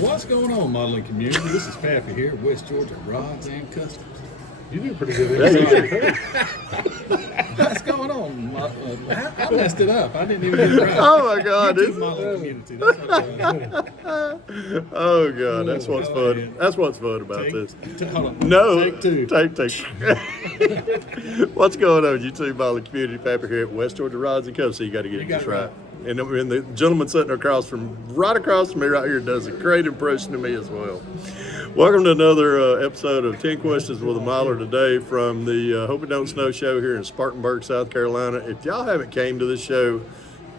What's going on, modeling community? This is Pappy here, West Georgia Rods and Customs. You do pretty good. What's going on? I messed it up. I didn't even get it right. Oh my God! YouTube modeling community. That's what Oh God, that's what's fun. man. That's what's fun about this. Hold on. No, Take two. Take. What's going on, YouTube modeling community? Pappy here at West Georgia Rods and Customs. So you got to get this right. And the gentleman sitting right across from me right here does a great impression of me as well. Welcome to another episode of 10 Questions with a Modeler today from the Hope It Don't Snow show here in Spartanburg, South Carolina. If y'all haven't came to this show,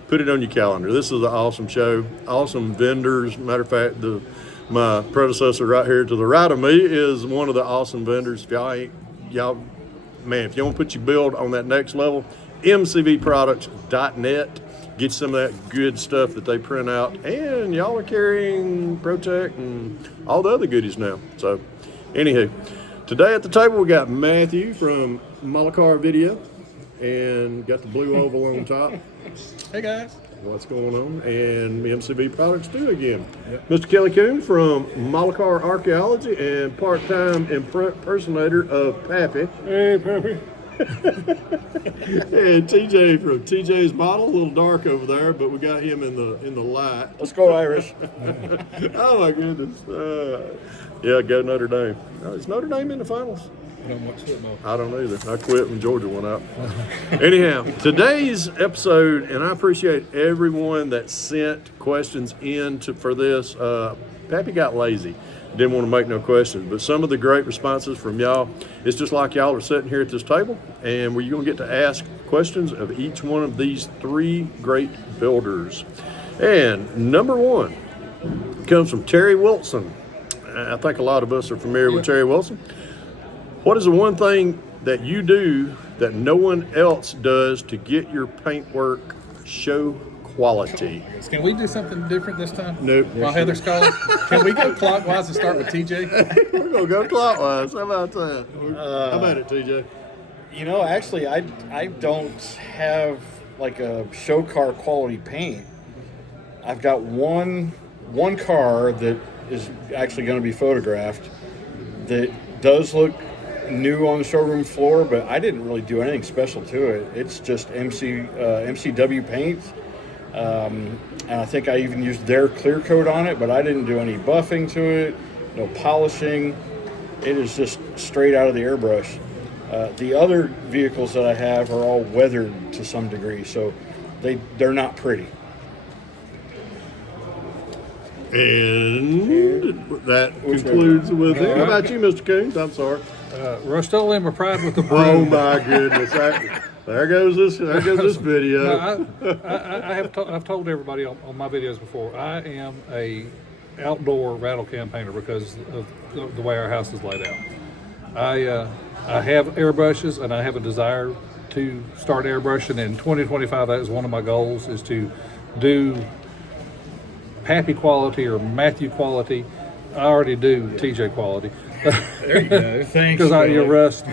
put it on your calendar. This is an awesome show, awesome vendors. Matter of fact, my predecessor right here to the right of me is one of the awesome vendors. If if you want to put your build on that next level, mcvproducts.net. Get some of that good stuff that they print out, and y'all are carrying Protect and all the other goodies now. So, anywho, today at the table we got Matthew from Malacar Video, and got the blue oval on top. Hey guys. What's going on? And MCV Products too again. Yep. Mr. Kelly Coon from Malacar Archaeology and part-time impersonator of Pappy. Hey, Pappy. And TJ from TJ's Model, a little dark over there, but we got him in the light. Let's go Irish. Oh my goodness! Yeah, go Notre Dame. Is Notre Dame in the finals? I don't watch football. I don't either. I quit when Georgia went out. Anyhow, today's episode, and I appreciate everyone that sent questions in for this. Pappy got lazy. Didn't want to make no questions, but some of the great responses from y'all, it's just like y'all are sitting here at this table, and you're going to get to ask questions of each one of these three great builders. And number one comes from Terry Wilson. I think a lot of us are familiar with Terry Wilson. What is the one thing that you do that no one else does to get your paintwork show quality? Can we do something different this time? Nope. While Heather's calling, can we go clockwise and start with TJ? We're going to go clockwise. How about that? How about it, TJ? You know, actually, I don't have like a show car quality paint. I've got one car that is actually going to be photographed that does look new on the showroom floor, but I didn't really do anything special to it. It's just MCW paint. And I think I even used their clear coat on it, but I didn't do any buffing to it, no polishing. It is just straight out of the airbrush. The other vehicles that I have are all weathered to some degree, so they're not pretty. And that concludes with it. How about you, Mr. Coons? I'm sorry. Rust-Oleum or Pride with the Oh broom. my goodness! There goes this video. I've told everybody on my videos before, I am a outdoor rattle can painter because of the way our house is laid out. I have airbrushes, and I have a desire to start airbrushing. In 2025, that is one of my goals, is to do Pappy quality or Matthew quality. I already do TJ quality. There you go. Thanks. Because you're rust.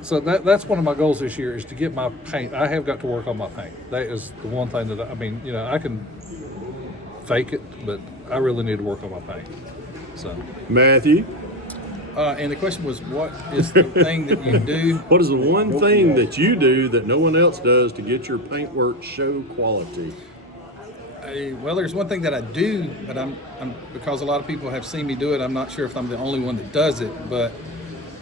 So that's one of my goals this year, is to get my paint. I have got to work on my paint. That is the one thing that I can fake it, but I really need to work on my paint. So Matthew, and the question was, what is the thing that you do? what is the one thing that you do that no one else does to get your paintwork show quality? Well, there's one thing that I do, but I'm because a lot of people have seen me do it. I'm not sure if I'm the only one that does it, but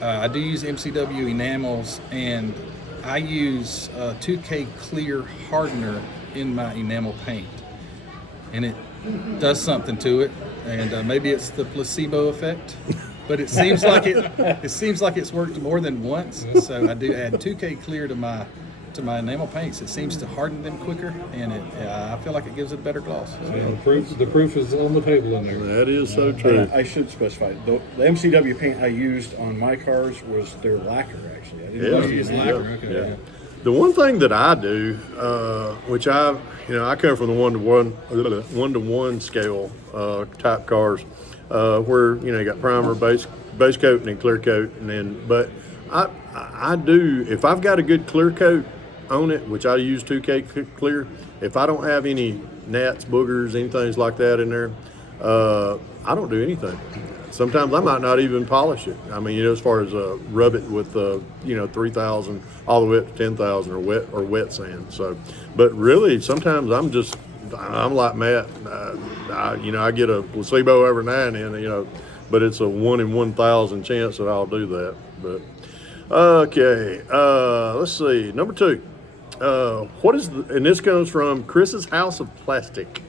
I do use MCW enamels, and I use 2K clear hardener in my enamel paint, and it does something to it. And maybe it's the placebo effect, but it seems like it's worked more than once. So I do add 2K clear to my enamel paints. It seems to harden them quicker, and I feel like it gives it a better gloss. the proof is on the table in there. That is so true. I should specify, the MCW paint I used on my cars was their lacquer, actually. I didn't use lacquer. Okay. Yeah. The one thing that I do, which I come from the one-to-one scale type cars, where you got primer, base coat, and then clear coat, but I do, if I've got a good clear coat on it, which I use 2K clear, if I don't have any gnats, boogers, anything like that in there, I don't do anything. Sometimes I might not even polish it. I mean, as far as rub it with 3,000 all the way up to 10,000 or wet sand. So, but really, sometimes I'm like Matt. I get a placebo every now and then. But it's a 1 in 1,000 chance that I'll do that. But okay, let's see. Number 2. What is and this comes from Chris's House of Plastic.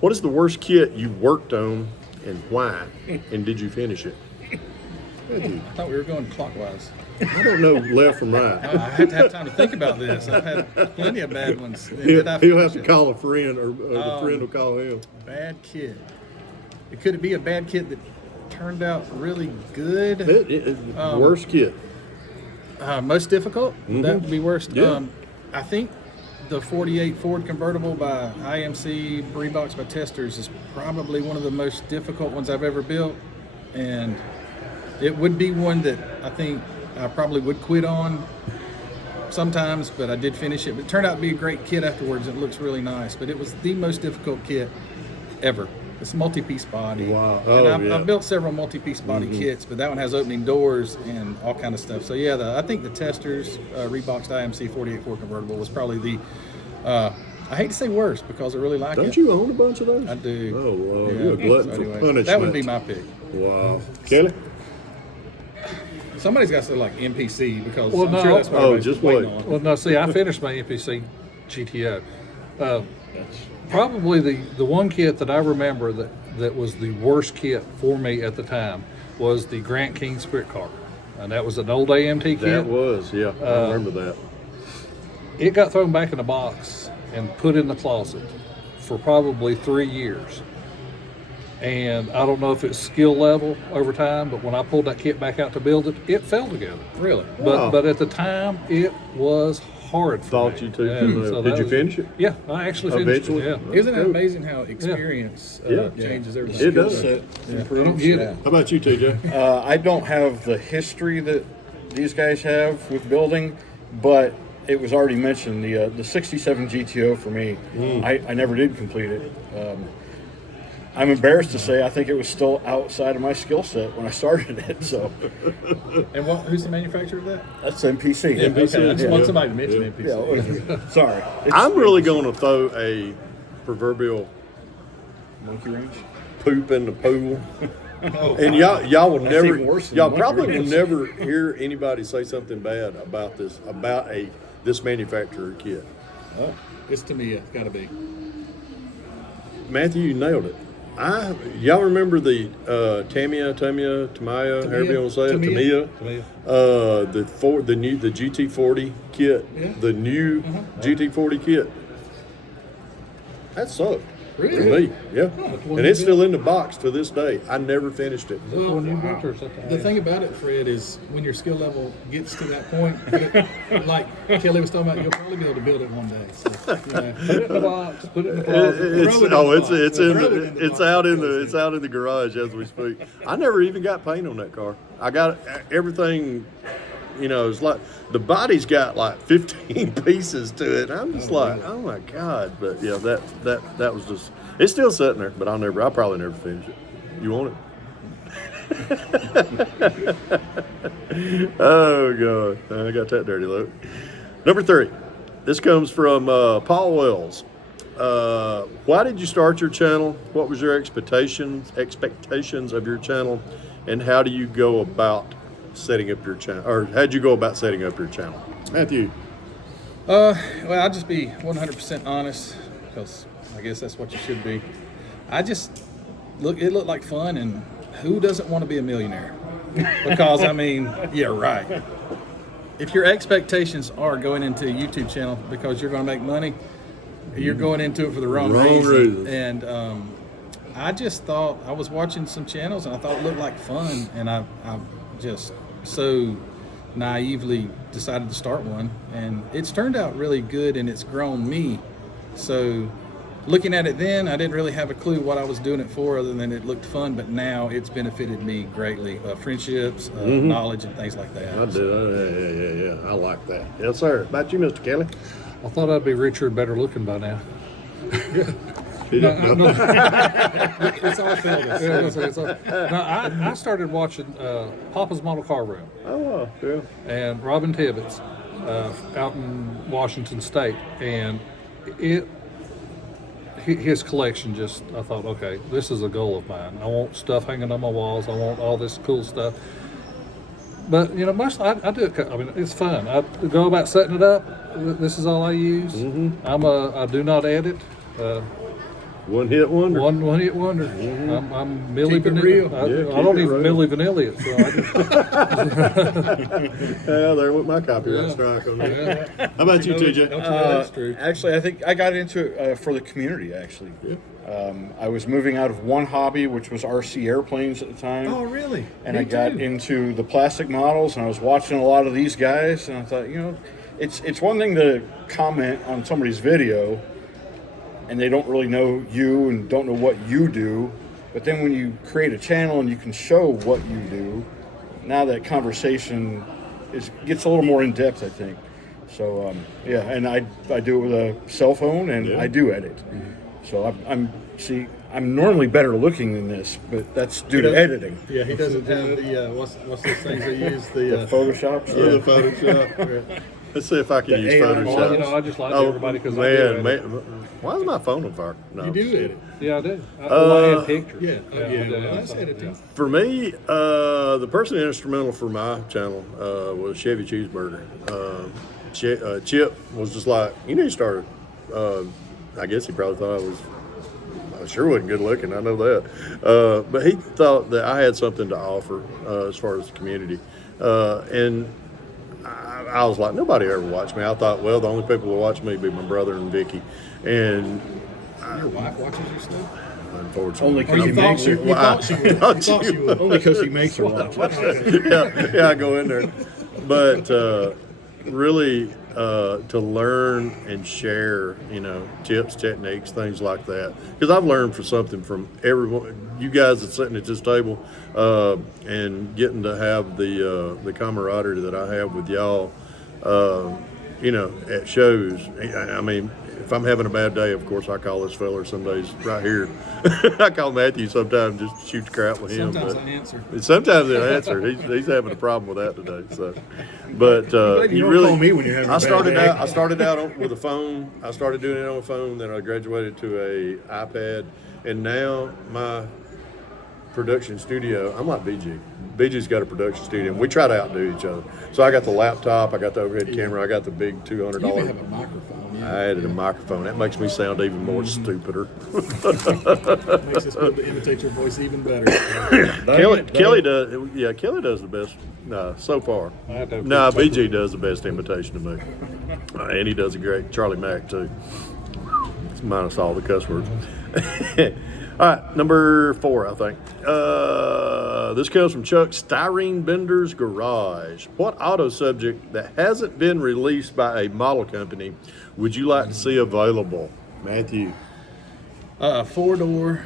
What is the worst kit you worked on and why? And did you finish it? I thought we were going clockwise. I don't know left from right. I had to have time to think about this. I've had plenty of bad ones. He'll have to call a friend, or the friend will call him. Bad kit. Could it be a bad kit that turned out really good? Worst kit. Most difficult? That would be worst. Yeah. I think the 48 Ford convertible by IMC, Reeboks by Testers is probably one of the most difficult ones I've ever built. And it would be one that I think I probably would quit on sometimes, but I did finish it. But it turned out to be a great kit afterwards. It looks really nice, but it was the most difficult kit ever. It's a multi-piece body. Wow. And I've built several multi-piece body kits, but that one has opening doors and all kind of stuff. So yeah, I think the Testers Reeboks IMC 48 Ford convertible was probably the, I hate to say worst because I really like it. Don't you own a bunch of those? I do. Oh, wow. Yeah. You're a glutton So for anyway, punishment. that would be my pick. Wow. Kelly? Somebody's got to say like NPC because Well, I'm no. sure that's what Oh, everybody's just waiting wait. on. Well, no, see, I finished my NPC GTO. Probably the one kit that I remember that was the worst kit for me at the time was the Grant King Sprint Car. And that was an old AMT kit. That was, yeah. I remember that. It got thrown back in the box and put in the closet for probably 3 years. And I don't know if it's skill level over time, but when I pulled that kit back out to build it, it fell together. Really? But at the time, it was hard for Thought me. you too. So Did that you was- finish it? Yeah, I actually finished Eventually? it. Yeah. Isn't it amazing how experience Yeah. changes It everything? does. Set I don't improves. get Yeah. it. How about you, TJ? I don't have the history that these guys have with building, but it was already mentioned the 67 GTO for me. I never did complete it. I'm embarrassed to say I think it was still outside of my skill set when I started it. So And who's the manufacturer of that? that's NPC. Okay, I just yeah. want somebody to mention Yeah. NPC. Yeah, sorry. I'm really going to throw a proverbial monkey wrench. poop in the pool. And y'all will That's never, even worse than y'all monkey probably will wrench. never hear anybody say something bad about this manufacturer kit. It's Tamiya. It's got to be. Matthew, you nailed it. Y'all remember the Tamiya, however you want to say it, Tamiya. The GT40 kit, Yeah. the new GT40 kit. That sucked. Really? For me, yeah. one And you it's still in the box to this day. I never finished it. That's one you built or something? The thing about it, Fred, is when your skill level gets to that point, like Kelly was talking about, you'll probably be able to build it one day. So, Put it in the box. Put it in the closet. It's out in the garage as we speak. I never even got paint on that car. I got everything. It's like the body's got like 15 pieces to it. I'm just like, oh my god! But yeah, that was just. It's still sitting there, but I'll probably never finish it. You want it? Oh god, I got that dirty look. Number 3. This comes from Paul Wells. Why did you start your channel? What was your expectations of your channel, and how do you go about setting up your channel, or how'd you go about setting up your channel? Matthew? Well, I'll just be 100% honest because I guess that's what you should be. It looked like fun, and who doesn't want to be a millionaire? Because, yeah, right. If your expectations are going into a YouTube channel because you're going to make money, you're going into it for the wrong reason. And I just thought, I was watching some channels and I thought it looked like fun, and I just so naively decided to start one, and it's turned out really good, and it's grown me. So looking at it then, I didn't really have a clue what I was doing it for other than it looked fun, but now it's benefited me greatly. Friendships, knowledge, and things like that. I did. Yeah. I like that. Yes, sir. About you, Mr. Kelly? I thought I'd be richer and better looking by now. He didn't know. It's all filters. Now, I started watching Papa's Model Car Room Oh, yeah. and Robin Tibbetts out in Washington State, and his collection just, I thought, okay, this is a goal of mine. I want stuff hanging on my walls. I want all this cool stuff. But most I do it. I mean, it's fun. I go about setting it up. This is all I use. I do not edit. One hit wonder. One hit wonder. I'm Milli Keep it Vanilli. real. I don't keep it even real. Milli Vanilli it. So I just, Yeah, there went my copyright strike on that. How about you, TJ? Don't you know that's true? Actually, I think I got into it for the community. Actually, I was moving out of one hobby, which was RC airplanes at the time. Oh, really? And Me I got too. into the plastic models, and I was watching a lot of these guys, and I thought, it's one thing to comment on somebody's video, and they don't really know you and don't know what you do, but then when you create a channel and you can show what you do, now that conversation gets a little more in depth, I think. So and I do it with a cell phone, and I do edit. So I'm normally better looking than this, but that's due to editing. Yeah, he doesn't have the what's those things they use The Photoshop. The Photoshop. Let's see if I can use AI. Photoshop. I just like everybody because I do man, edit. why is my phone on fire? No, You I'm do just kidding. edit. Yeah, I do. I add pictures. Yeah. I do. Well, that's editing. For me, the person instrumental for my channel was Chevy Cheeseburger. Chip was just like, you need to start. I guess he probably thought I sure wasn't good looking. I know that, but he thought that I had something to offer as far as the community, and I was like, nobody ever watched me. I thought, well, the only people who watch me would be my brother and Vicky, and Your wife watches your stuff? unfortunately, Only because he makes her. You thought she would. You thought she would. Only because he makes her watch it. yeah, I go in there. But really, to learn and share, tips, techniques, things like that. Because I've learned something from everyone, you guys that's sitting at this table, and getting to have the camaraderie that I have with y'all, at shows. I mean, if I'm having a bad day, of course, I call this fella some days right here. I call Matthew sometimes just to shoot the crap with him. Sometimes but I answer. Sometimes I answer. He's having a problem with that today. So, but You don't call me when you're having a I bad started day. out. I started out with a phone. I started doing it on a phone. Then I graduated to a iPad, and now my production studio. I'm like BG. BG's got a production studio, and we try to outdo each other. So I got the laptop. I got the overhead camera. I got the big $200. You even have a microphone. Yeah. I added a microphone. That makes me sound even more stupider. That makes us be able to imitate your voice even better. Kelly does. Yeah, Kelly does the best so far. I have to No, BG does the best imitation of me, and he does a great Charlie Mack too. It's minus all the cuss words. All right, number 4, I think. This comes from Chuck Styrene Bender's Garage. What auto subject that hasn't been released by a model company would you like to see available, Matthew? 4-door.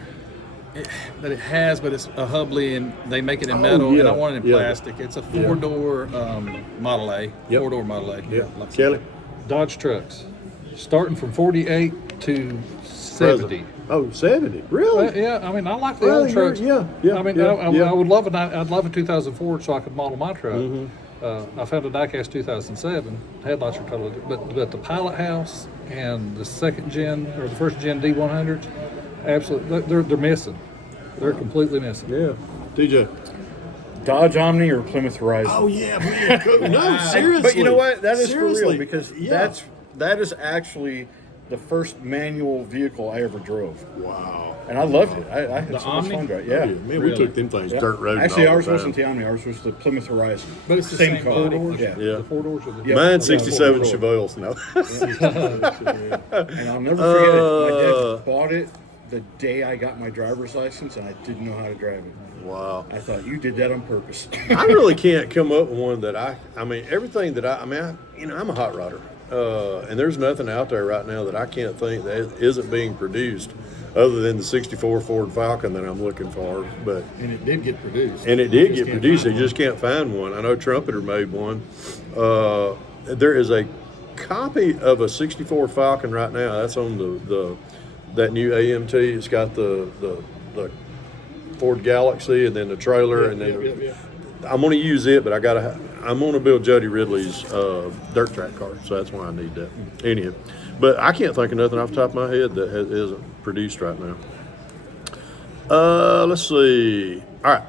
But it has, but it's a Hubley, and they make it in metal, yeah, and I want it in yeah. plastic. It's a 4-door Model A. Yep. 4-door Model A. Yeah, Like- Kelly. Dodge trucks, starting from 48 to 70. Oh, 70. Really? Yeah, I mean, I like the Well, old trucks. yeah. I mean, yeah, I would love I'd love a 2004 so I could model my truck. Mm-hmm. I found a diecast 2007. Headlights are totally different, but the Pilot House and the second gen or the first gen D100s, absolutely, they're missing. They're completely missing. Yeah. TJ. Dodge Omni or Plymouth Horizon. Oh, yeah. No, seriously. But you know what? That is Seriously. for real because Yeah. that is actually the first manual vehicle I ever drove, Wow. and I loved it. I had The so much Omni? fun driving. Yeah, Yeah. man, we Really? took them things Yeah. dirt road. Actually, all ours the time. wasn't the Omni. Ours was the Plymouth Horizon. But it's the Same same color. body. Yeah. Yeah. The 4-doors are the Yeah. Mine's Yeah. 67 Yeah. Chevelles now. And I'll never forget it. My dad bought it the day I got my driver's license, and I didn't know how to drive it. Wow. I thought you did that on purpose. I really can't come up with one that I mean, everything that I'm a hot rodder. And there's nothing out there right now that I can't think that isn't being produced other than the 64 Ford Falcon that I'm looking for. But And it did get produced. And it You did just get can't produced. find They just can't find one. I know Trumpeter made one. There is a copy of a 64 Falcon right now. That's on that new AMT. It's got the the Ford Galaxy and then the trailer and then Yeah. I'm going to use it, but I'm going to build Jody Ridley's dirt track car, so that's why I need that. Anyhow, but I can't think of nothing off the top of my head that isn't produced right now. Let's see. All right,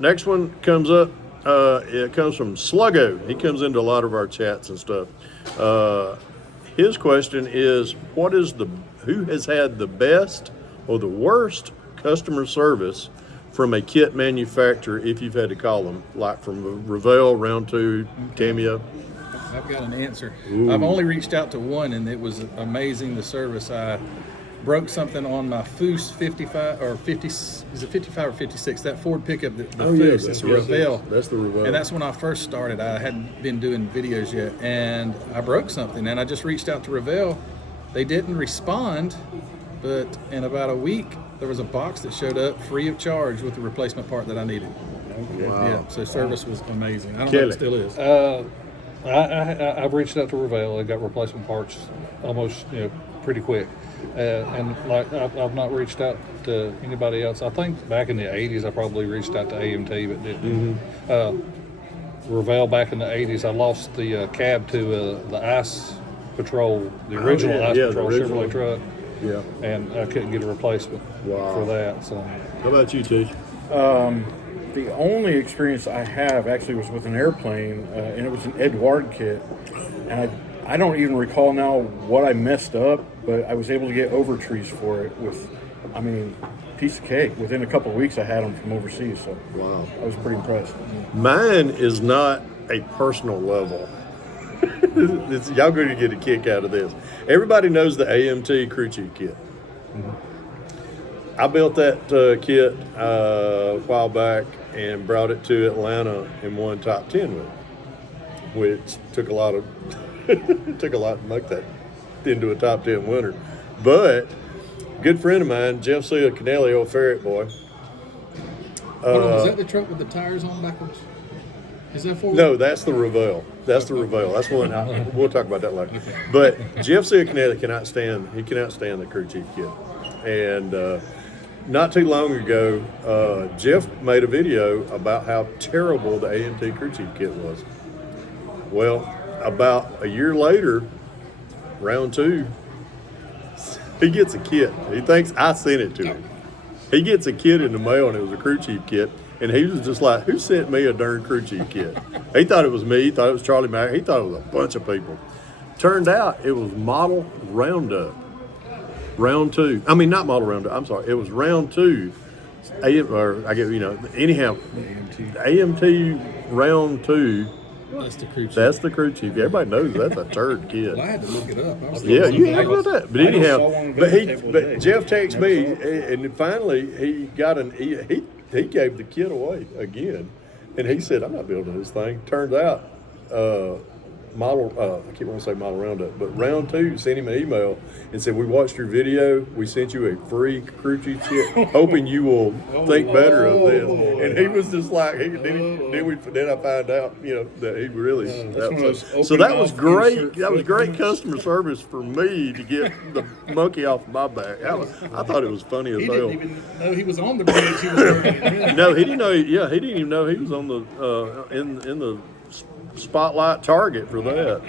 next one comes up. It comes from Sluggo. He comes into a lot of our chats and stuff. His question is, who has had the best or the worst customer service from a kit manufacturer, if you've had to call them, like from Revell, Round 2, Cameo? I've got an answer. Ooh. I've only reached out to one, and it was amazing, the service. I broke something on my Foose 55 or 50. Is it 55 or 56? That Ford pickup, the Foose. It's a Revell. That's the Revell. And that's when I first started. I hadn't been doing videos yet, and I broke something, and I just reached out to Revell. They didn't respond, but in about a week, there was a box that showed up free of charge with the replacement part that I needed. Okay. Wow. Yeah, so service was amazing. I don't know if it still is. I've reached out to Revell and got replacement parts almost pretty quick, and like I've not reached out to anybody else. I think back in the '80s I probably reached out to AMT, but didn't. Revell back in the '80s, I lost the cab to the Ice Patrol, the original Ice Patrol the original. Chevrolet truck. Yeah. And I couldn't get a replacement for that. So, How about you, Tish? The only experience I have actually was with an airplane, and it was an Edward kit. And I don't even recall now what I messed up, but I was able to get overtrees for it with, piece of cake. Within a couple of weeks, I had them from overseas. So Wow. I was pretty impressed. Mine is not a personal level. Y'all going to get a kick out of this. Everybody knows the AMT crew chief kit. I built that kit a while back and brought it to Atlanta and won top 10 with it, which took a lot to make that into a top 10 winner. But good friend of mine, Jeff Canelli, old Ferret boy. Hold on, is that the truck with the tires on backwards? Is that for? No, that's the Revell. That's the Revell. That's one. We'll talk about that later. But Jeff Canelli cannot stand the crew chief kit. And not too long ago, Jeff made a video about how terrible the AMT crew chief kit was. Well, about a year later, round 2, he gets a kit. He thinks I sent it to him. He gets a kit in the mail, and it was a crew chief kit. And he was just like, who sent me a darn crew chief kit? He thought it was me. He thought it was Charlie Mack. He thought it was a bunch of people. Turned out it was model Roundup. Round 2. I mean, not model Roundup. I'm sorry. It was round 2. Anyhow, AMT round 2. That's the crew chief. That's the crew chief. Everybody knows that's a turd kid. Well, I had to look it up. I was Yeah, thinking you something had about else. that. But I just anyhow, saw one on the but table Jeff today. texted me, and finally he got he gave the kit away again, and he said, "I'm not building this thing." Turns out, I keep wanting to say model Roundup, but round 2 sent him an email and said, "We watched your video. We sent you a free crew chief kit, hoping you will think better of this." And he was just like, then I find out, that he really. So that was great. That was great customer service for me to get the monkey off my back. I thought it was funny as He hell. didn't even know he was on the bridge. He was wearing it. No, he didn't know. Yeah, he didn't even know he was on the in the spotlight target for that.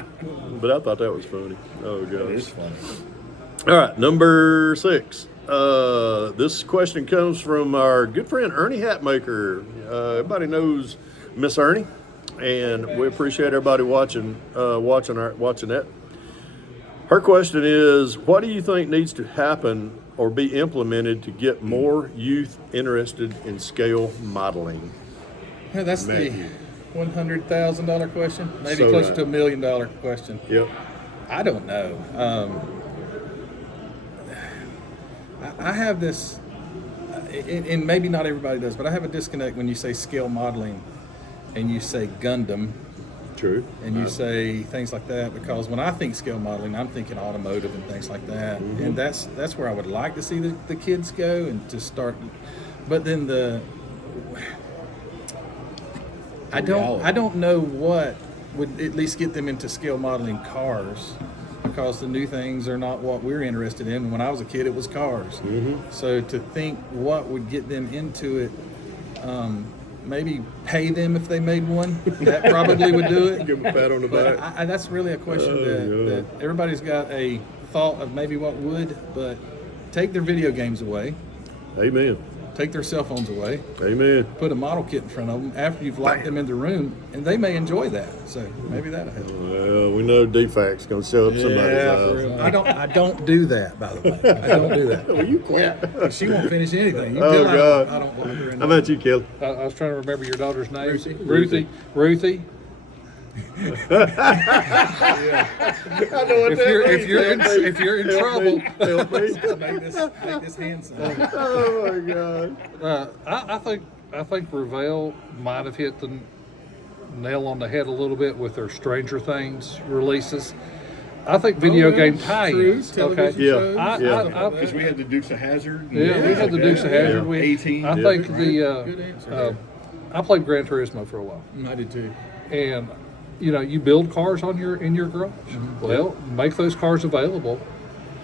But I thought that was funny. Oh gosh, It is funny. All right, number 6. This question comes from our good friend Ernie Hatmaker. Everybody knows Miss Ernie, and we appreciate everybody watching that. Her question is, what do you think needs to happen or be implemented to get more youth interested in scale modeling? Yeah, that's the $100,000 question, maybe So closer right. to $1 million question. Yep. I don't know. I have this, and maybe not everybody does, but I have a disconnect when you say scale modeling and you say Gundam True. and you say things like that, because when I think scale modeling, I'm thinking automotive and things like that. Mm-hmm. And that's where I would like to see the kids go and to start. But then I don't know what would at least get them into scale modeling cars. because the new things are not what we're interested in. When I was a kid, it was cars. So to think what would get them into it, maybe pay them if they made one. That probably would do it. Give them a pat on the But back. that's really a question that everybody's got a thought of maybe what would, but take their video games away, Amen. take their cell phones away, Amen. put a model kit in front of them after you've locked them in the room, and they may enjoy that. So maybe that'll help. Well, we know defects gonna show up somebody's Yeah, house. for real. I don't do that, by the way. I don't do that. Well, you quit. She won't finish anything. You Oh, tell her God. I don't believe her in How that. about you, Kelly? I was trying to remember your daughter's name. Ruthie. Ruthie. I know what If you're in trouble, Help me. Make this hand sign. Oh my God. I think Revell might have hit the nail on the head a little bit with their Stranger Things releases. I think video game tie-ins. Television Yeah. shows. Yeah. Because we had the Dukes of Hazzard. Yeah, we had the Dukes of Hazzard. Yeah. 18. I think Good answer. I played Gran Turismo for a while, I did too. and you build cars in your garage. Well, make those cars available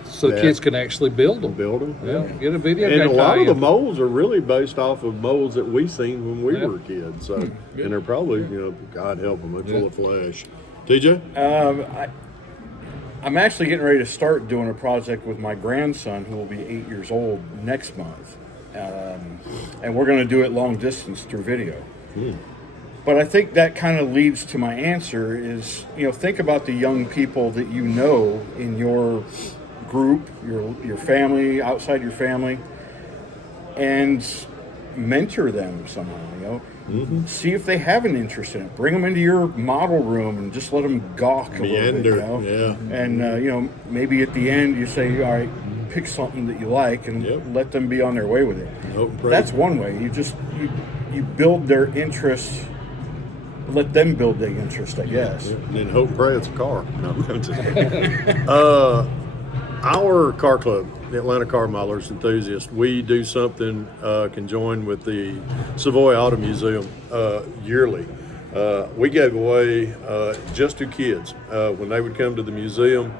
so Yeah. kids can actually build them. Build them. Yeah, get a video And game a lot of the tie-in. molds are really based off of molds that we seen when we Yeah. were kids. So, and they're probably, God help them, they're full of flesh. TJ? I'm actually getting ready to start doing a project with my grandson, who will be 8 years old next month. And we're going to do it long distance through video. But I think that kind of leads to my answer is, think about the young people that you know in your group, your family, outside your family, and mentor them somehow, See if they have an interest in it. Bring them into your model room and just let them gawk a little bit, yeah. And, maybe at the end you say, all right, pick something that you like and let them be on their way with it. Hope and pray. That's one way. You build their interest. Let them build their interest, I guess. And then hope and pray it's a car. No, I'm just kidding. Our car club, the Atlanta Car Modelers Enthusiasts, we do something conjoined with the Savoy Auto Museum yearly. We gave away just to kids when they would come to the museum.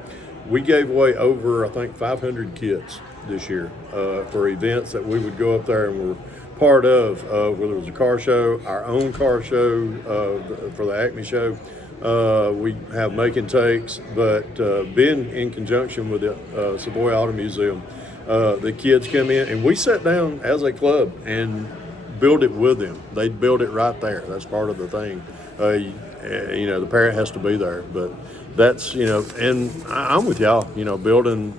We gave away over, I think, 500 kits this year for events that we would go up there and were part of, whether it was a car show, our own car show for the Acme show. We have make and takes, but being in conjunction with the Savoy Auto Museum, the kids come in and we sat down as a club and build it with them. They build it right there. That's part of the thing. The parent has to be there, but that's, and I'm with y'all, building,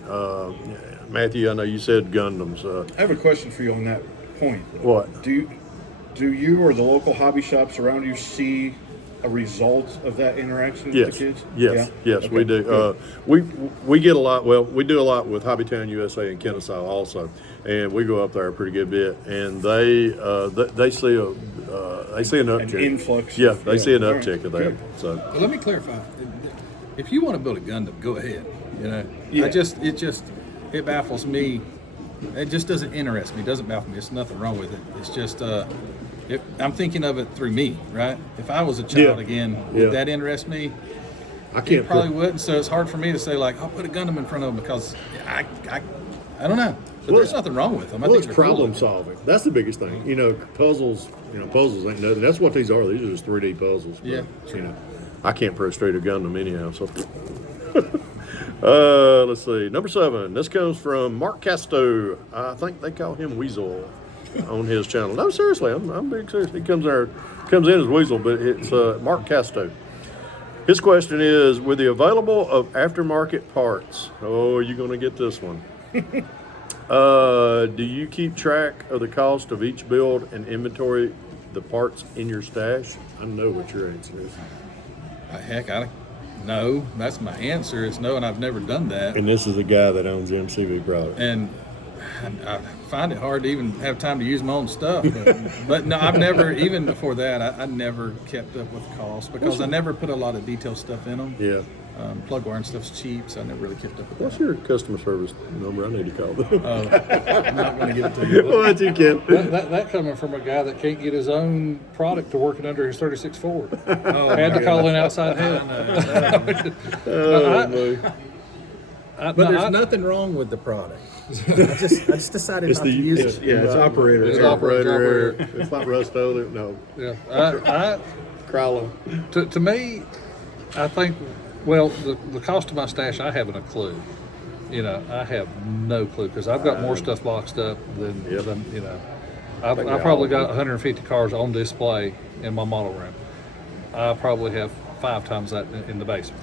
Matthew, I know you said Gundams. I have a question for you on that point. What? Do you or the local hobby shops around you see a result of that interaction with the kids? Yes, Okay. we do. Good. We get a lot. Well, we do a lot with Hobbytown USA and Kennesaw also, and we go up there a pretty good bit. And they see an uptick. An influx. Yeah, they see an All right. uptick of that. Good. So Well, let me clarify. If you want to build a Gundam, go ahead. Yeah. It baffles me. It just doesn't interest me. It doesn't baffle me. There's nothing wrong with it. It's just I'm thinking of it through me, right? If I was a child again, would that interest me? I can't It probably wouldn't. So it's hard for me to say I'll put a Gundam in front of them because I don't know. But there's nothing wrong with them. I Well, think it's they're cool. problem solving. That's the biggest thing. Puzzles. Puzzles ain't nothing. That's what these are. These are just 3D puzzles. But, Yeah. I can't frustrate a Gundam anyhow. So, let's see. Number 7. This comes from Mark Casto. I think they call him Weasel on his channel. No, seriously, I'm being serious. He comes in as Weasel, but it's Mark Casto. His question is, with the available of aftermarket parts, you're going to get this one. Do you keep track of the cost of each build and inventory the parts in your stash? I know what your answer is. Heck, no. That's my answer. Is no, and I've never done that. And this is a guy that owns MCV products. And I find it hard to even have time to use my own stuff. But no, I've never, even before that, I never kept up with costs because I never put a lot of detailed stuff in them. Yeah. Plug wire and stuff's cheap, so I never really kept up with What's that. your customer service number? I need to call them. I'm not going to give it to you. What you can. That coming from a guy that can't get his own product to working under his 36 Ford. Oh, Had my to call in goodness. outside help. Oh, boy. But there's nothing wrong with the product. I just decided not to use it. It's operator. It's Yeah. operator Operator. error. It's not rust over. No. Yeah, Crowler. to me, I think, well, the cost of my stash, I haven't a clue. You know, I have no clue because I've got more stuff boxed up than you know. I've probably got 150 cars on display in my model room. I probably have 5 times that in the basement.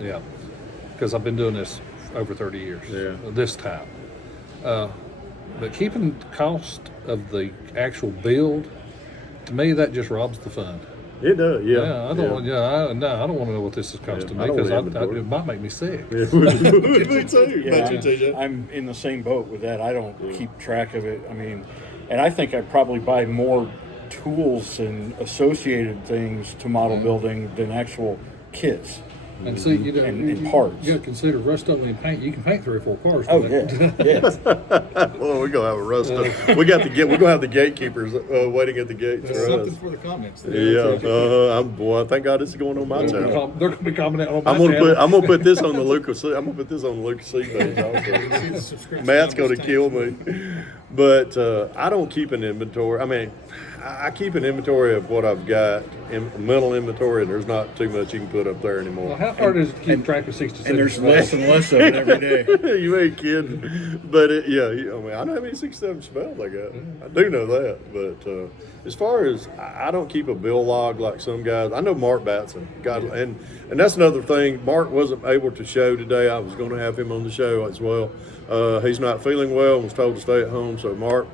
Yeah, because I've been doing this over 30 years. Yeah. This time. But keeping the cost of the actual build, to me, that just robs the fun. It does. Yeah. I don't. I don't want to know what this is costing Yeah, I me don't because want inventory. it might make me sick. Me too. Yeah, Bet you, TJ. I'm in the same boat with that. I don't keep track of it. I mean, and I think I probably buy more tools and associated things to model building than actual kits. And see, you know, And parts. You got to consider rust-only paint. You can paint 3 or 4 cars. Oh with yeah, that. yeah. Well, we're gonna have a rust. We're gonna have the gatekeepers waiting at the gates for Something us. for the comments. Yeah. Thank God this is going on my channel. They're going to be commenting on my I'm gonna channel. put this on the Lucas. I'm gonna put this on the Lucas C page also. Matt's gonna kill me. But I don't keep an inventory. I mean, I keep an inventory of what I've got, mental inventory, and there's not too much you can put up there anymore. Well, how hard is it to keep track of 66? And there's less and less of it every day. You ain't kidding. But I mean, I know how many 67 spells I got. I do know that. But as far as I don't keep a bill log like some guys. I know Mark Batson. God, and that's another thing. Mark wasn't able to show today. I was going to have him on the show as well. He's not feeling well and was told to stay at home. So Mark,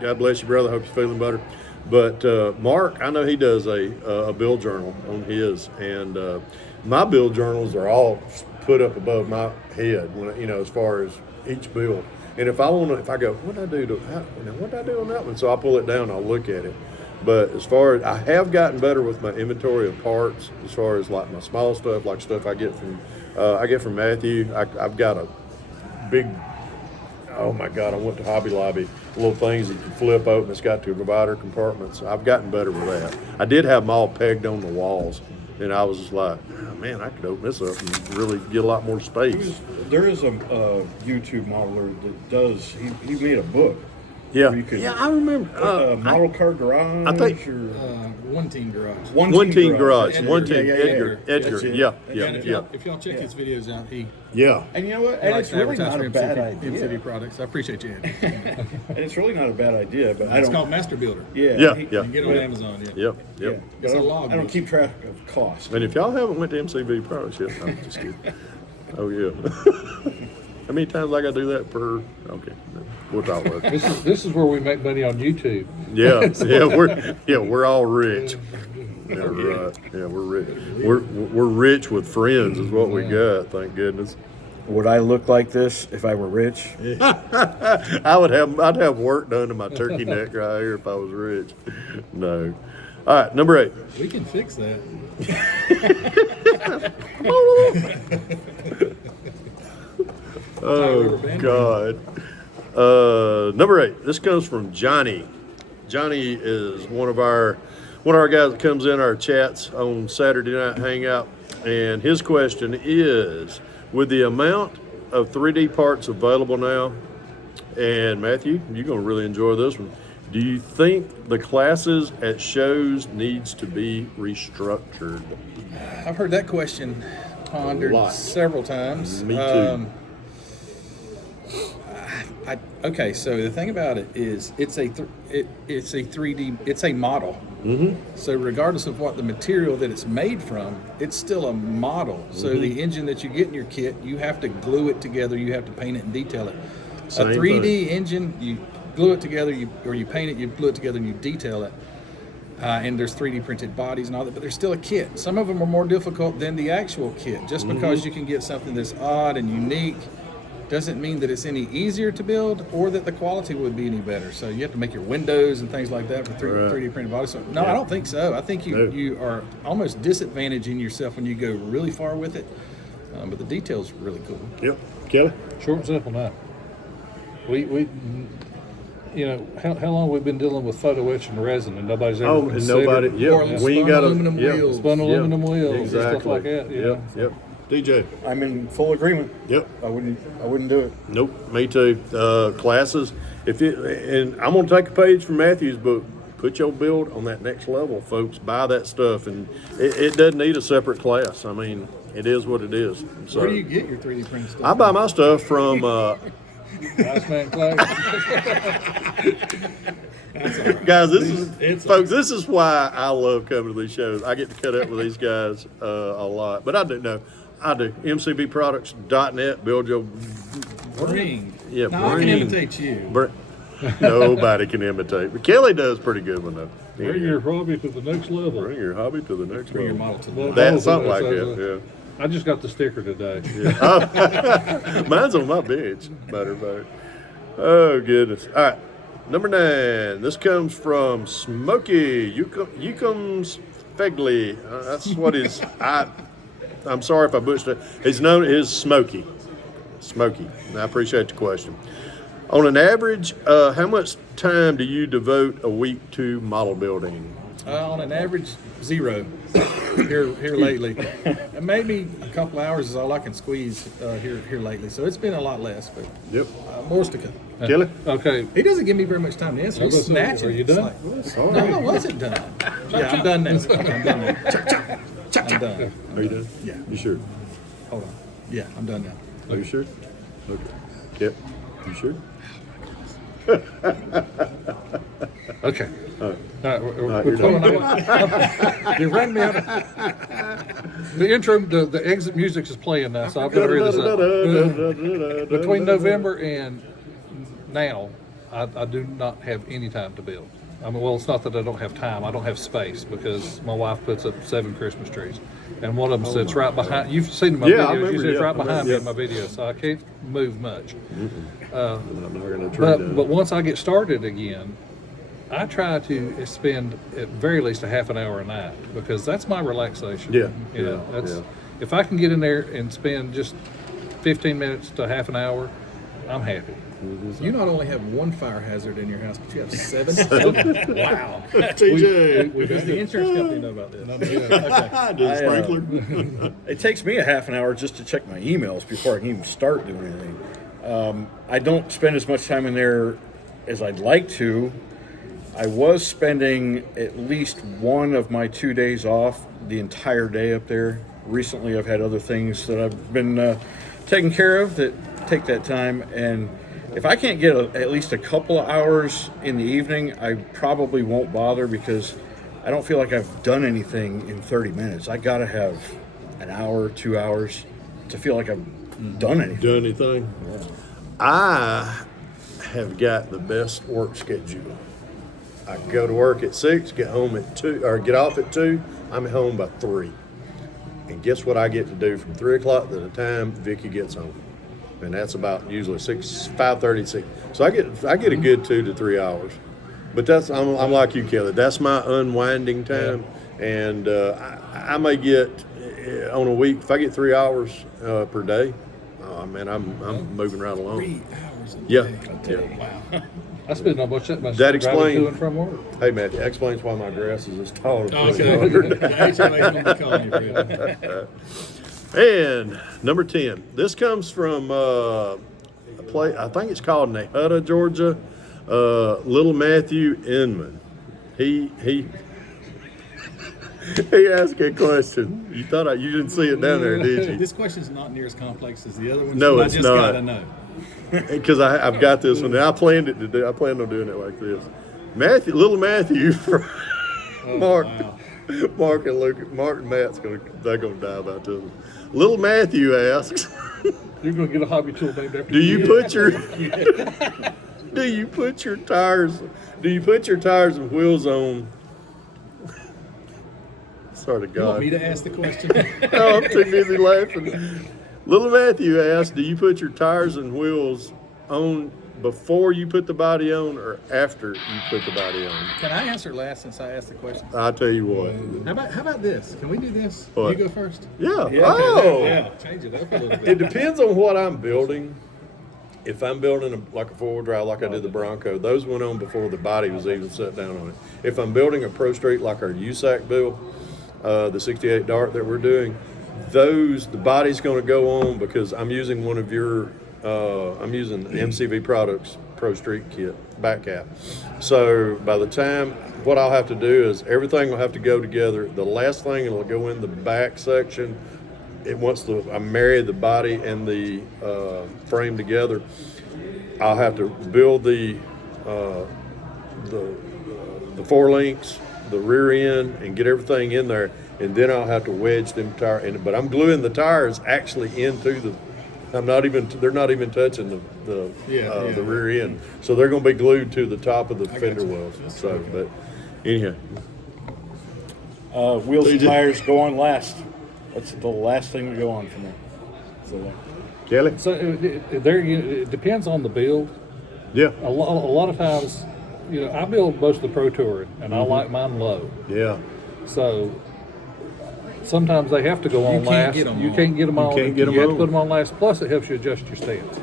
God bless you, brother. Hope you're feeling better. But Mark, I know he does a build journal on his, and my build journals are all put up above my head. When as far as each build, and if I go, what did I do on that one? So I pull it down, I'll look at it. But as far as I have gotten better with my inventory of parts, as far as like my small stuff, like stuff I get from Matthew. I've got a big. Oh my God! I went to Hobby Lobby. Little things that you flip open. It's got 2 divider compartments. I've gotten better with that. I did have them all pegged on the walls, and I was just like, oh, man, I could open this up and really get a lot more space. There is a YouTube modeler that does. He made a book. Yeah, where you could, I remember. model car garage. I think- or One Team Garage. One team garage. Edgar. One team. Yeah, Edgar. that's it. Yeah. And if y'all check his videos out, he Yeah. And you know what? And likes it's to really advertise not for a bad MCV idea. products. I appreciate you, Ed. And it's really not a bad idea. But I It's don't. called Master Builder. Yeah. Yeah. he- Yeah. You can get it on Amazon. Yeah. Yep. Yeah. Yep. But It's I a don't- log I don't book. keep track of cost. And if y'all haven't went to MCV products yet, I'm just kidding. Oh yeah. How many times I got to do that per? Okay, we'll talk about it. This is where we make money on YouTube. Yeah, we're all rich. Yeah, right. Yeah, we're rich. We're rich with friends, is what we got. Thank goodness. Would I look like this if I were rich? I'd have work done to my turkey neck right here if I was rich. No. All right, number 8. We can fix that. Oh God. Number 8. This comes from Johnny. Johnny is one of our guys that comes in our chats on Saturday night hangout, and his question is: with the amount of 3D parts available now, and Matthew, you're gonna really enjoy this one. Do you think the classes at shows needs to be restructured? I've heard that question pondered lot. several times. Me too. Okay, so the thing about it is, it's a 3D, it's a model. Mm-hmm. So regardless of what the material that it's made from, it's still a model. So Mm-hmm. the engine that you get in your kit, you have to glue it together, you have to paint it and detail it. Same a 3D engine, you glue it together, you paint it, you glue it together, and you detail it. And there's 3D printed bodies and all that, but there's still a kit. Some of them are more difficult than the actual kit. Just because you can get something that's odd and unique doesn't mean that it's any easier to build or that the quality would be any better. So you have to make your windows and things like that for 3D printed bodies. So no, I don't think so. I think you are almost disadvantaging yourself when you go really far with it. But the detail's really cool. Yep. Kelly? Short and simple now. We how long we've been dealing with photo etch and resin, and nobody's ever Oh, and considered nobody. Yeah. Or We ain't got aluminum wheels. spun aluminum wheels and Exactly. stuff like that. Yep. Yep. DJ. I'm in full agreement. Yep. I wouldn't do it. Nope. Me too. Classes. And I'm gonna take a page from Matthew's book. Put your build on that next level, folks. Buy that stuff, and it doesn't need a separate class. I mean, it is what it is. So, Where do you get your 3D printed stuff? I buy my stuff from. Nice man, Clay. Guys, this is why I love coming to these shows. I get to cut up with these guys a lot. But I do MCBproducts.net. Build your Bring. Yeah, now, I can imitate you. Nobody can imitate. But Kelly does pretty good one though. Bring your hobby to the next level. Bring your hobby to the next Bring your level. model to the Well, That's something that like was, that. I just got the sticker today. Yeah. Mine's on my bench. Matter of fact. Oh goodness. All right. Number 9. This comes from Smokey Yukums Fegley. That's what his. I'm sorry if I butchered it. He's known as Smokey. Smokey. And I appreciate the question. On an average, how much time do you devote a week to model building? On an average, 0 here lately. Maybe a couple hours is all I can squeeze here lately. So it's been a lot less, but Yep. more's to come. Kelly? Okay. He doesn't give me very much time to answer. He's snatching. Are you It's done? like, All no, right. I wasn't done. Yeah, I'm done now. I'm done now. I'm done. Are you done? Yeah. You sure? Hold on. Yeah, I'm done now. Are you sure? Okay. Yep. You sure? Okay. All right. We're you're pulling done. out. You ran me out. The intro, the exit music is playing now, so I've got to read this up. Between November and now, I do not have any time to build. I mean, well, it's not that I don't have time. I don't have space because my wife puts up 7 Christmas trees, and one of them sits right behind. You've seen my Yeah, I videos. remember, You sit yeah, right I behind me remember, in my videos, so I can't move much. I'm not going to try But once I get started again, I try to spend at very least a half an hour a night because that's my relaxation. Yeah, You know, yeah, that's yeah. if I can get in there and spend just 15 minutes to half an hour, I'm happy. You not only have one fire hazard in your house, but you have 7. Wow. TJ. Does the insurance company know about this? Did sprinkler? It takes me a half an hour just to check my emails before I can even start doing anything. I don't spend as much time in there as I'd like to. I was spending at least one of my 2 days off the entire day up there. Recently, I've had other things that I've been taking care of that take that time. And if I can't get at least a couple of hours in the evening, I probably won't bother because I don't feel like I've done anything in 30 minutes. I got to have an hour, 2 hours to feel like I've done anything. Do anything? Yeah. I have got the best work schedule. I go to work at 6, get home at 2, or get off at 2. I'm at home by 3. And guess what I get to do from 3 o'clock to the time Vicky gets home, and that's about usually 5:30, 6. So I get a good 2 to 3 hours. But that's I'm like you, Kelly. That's my unwinding time, and I may get on a week if I get 3 hours per day. Oh man, I'm moving right along. 3 hours a Yeah, day. yeah. Wow. I spend not much That driving explains- to and from work. Hey, Matt, that explains why my grass is as tall as Okay. HOA's gonna be calling you for that. And number 10. This comes from a place, I think it's called Nahutta, Georgia. Little Matthew Inman. He asked a question. You didn't see it down there, did you? This question's not near as complex as the other ones. No, but it's I just not. gotta know. Because I've got this one. And I planned on doing it like this. Little Matthew from Mark. Wow. Mark and Luke, Mark and Matt's they're gonna die about this one. Little Matthew asks, You're going to get a hobby tool named after do you put your tires and wheels on? Sorry to You want me God. to ask the question? Oh, I'm too busy laughing. Little Matthew asks, do you put your tires and wheels on before you put the body on or after you put the body on? Can I answer last since I asked the question? I'll tell you what. How about this? Can we do this? What? You go first. Yeah. Yeah, Oh. yeah. Change it up a little It bit. depends on what I'm building. If I'm building like a four-wheel drive like I did the Bronco, those went on before the body was even set down on it. If I'm building a Pro Street like our USAC build, the 68 Dart that we're doing, the body's going to go on because I'm using one of your, I'm using the MCV Products Pro Street Kit back cap. So by the time, what I'll have to do is everything will have to go together. The last thing will go in the back section. I marry the body and the frame together, I'll have to build the four links, the rear end, and get everything in there, and then I'll have to wedge them tire. But I'm gluing the tires actually into the. They're not even touching the rear end, so they're going to be glued to the top of the fender wells. So, but anyhow, wheels and tires go on last. That's the last thing to go on for me. So, Kelly. So it depends on the build. Yeah. A lot of times, I build most of the Pro Touring, and I like mine low. Yeah. So sometimes they have to go on last. You can't get them on. You have to put them on last. Plus, it helps you adjust your stance.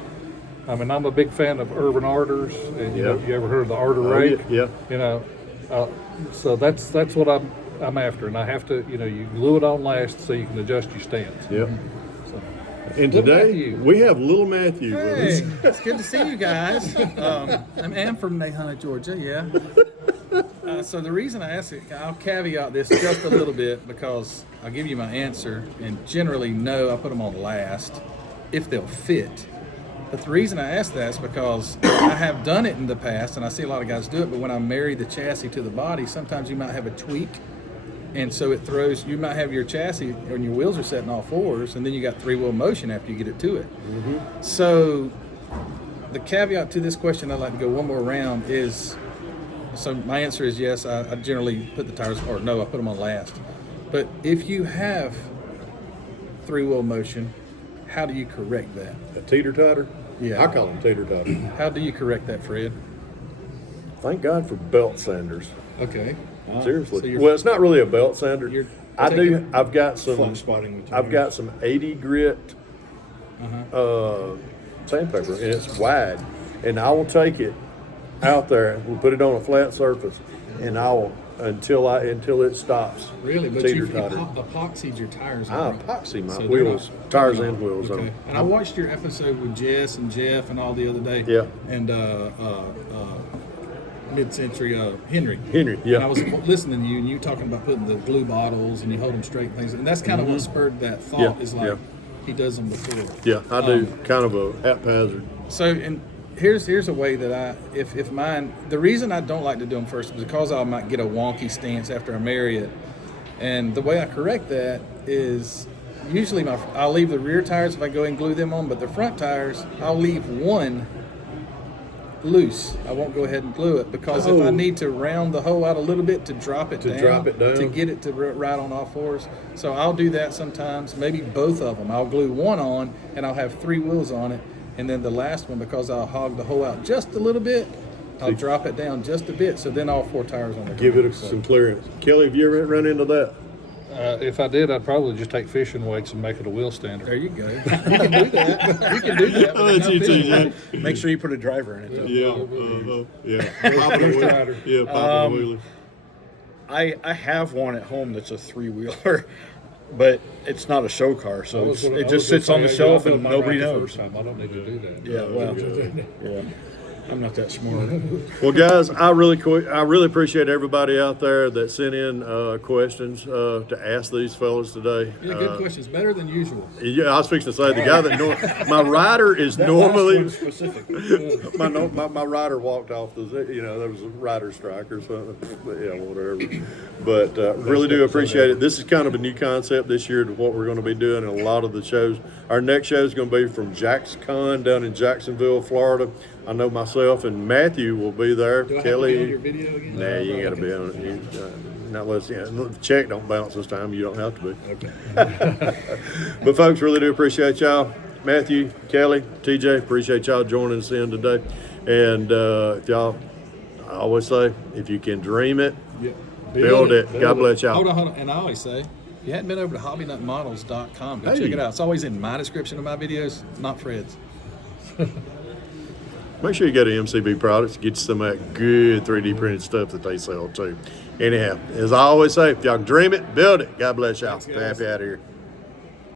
I mean, I'm a big fan of urban arders. And you ever heard of the arter rake? Yeah. So that's what I'm after, and I have to. You glue it on last so you can adjust your stance. Yeah. And today we have little Matthew with us. Hey, it's good to see you guys. I am from Nahunta, Georgia, yeah. So the reason I ask it, I'll caveat this just a little bit because I'll give you my answer. And generally, no, I put them on last if they'll fit. But the reason I ask that is because I have done it in the past, and I see a lot of guys do it, but when I marry the chassis to the body, sometimes you might have a tweak. And so you might have your chassis and your wheels are set in all fours, and then you got three-wheel motion after you get it to it. Mm-hmm. So the caveat to this question, I'd like to go one more round, is, so my answer is yes, I generally put the tires, or no, I put them on last. But if you have three-wheel motion, how do you correct that? A teeter-totter? Yeah. I call them teeter-totter. How do you correct that, Fred? Thank God for belt sanders. Okay. Seriously. Well, it's not really a belt sander. I've got some. flat spotting materials. I've got some 80 grit sandpaper, and it's wide. And I will take it out there. We'll put it on a flat surface, and I will until it stops. Really, but you teeter-totter. epoxied your tires. I epoxy my So they're wheels, not- tires and wheels on Okay. them. And I watched your episode with Jess and Jeff and all the other day. Yeah. And mid-century Henry. Henry, yeah. And I was listening to you, and you talking about putting the glue bottles and you hold them straight and things. And that's kind of what spurred that thought. Mm-hmm. Yeah, Is like yeah. he does them before. Yeah, I do kind of a haphazard. So, and here's a way that if mine, the reason I don't like to do them first is because I might get a wonky stance after I marry it. And the way I correct that is usually I'll leave the rear tires if I go and glue them on, but the front tires, I'll leave one loose. I won't go ahead and glue it because if I need to round the hole out a little bit to drop it down, to get it to ride on all fours. So I'll do that sometimes, maybe both of them. I'll glue one on and I'll have three wheels on it. And then the last one, because I'll hog the hole out just a little bit, I'll drop it down just a bit. So then all four tires on the Give it some clearance. Kelly, have you ever run into that? If I did, I'd probably just take fishing weights and make it a wheel stander. There you go. You can do that. You can do that. Oh, that's you too, Jack. Make sure you put a driver in it, though. Yeah. Popping a wheeler. Yeah, popping a wheeler. I have one at home that's a three-wheeler, but it's not a show car, so it just sits on the shelf and nobody knows. I don't need to do that. Yeah, well, yeah. I'm not that smart. Well, guys, I really appreciate everybody out there that sent in questions to ask these fellas today. Yeah, good questions. Better than usual. Yeah, I was fixing to say the guy that my rider is normally Specific. my rider walked off there was a rider strike or something. But, yeah, whatever. But really do appreciate it. This is kind of a new concept this year to what we're going to be doing in a lot of the shows. Our next show is going to be from Jack's Con down in Jacksonville, Florida. I know myself and Matthew will be there. Do I Kelly, have to be on your video again? nah, you ain't got to be on it. Not unless the check don't bounce this time. You don't have to be. Okay. But folks, really do appreciate y'all. Matthew, Kelly, TJ, appreciate y'all joining us in today. And if y'all, I always say, if you can dream it, build it. God bless y'all. Hold on. And I always say, if you hadn't been over to hobbynutmodels.com, go check it out. It's always in my description of my videos, not Fred's. Make sure you go to MCB Products, get you some of that good 3D printed stuff that they sell too. Anyhow, as I always say, if y'all can dream it, build it. God bless y'all. Thanks, guys. Happy out of here.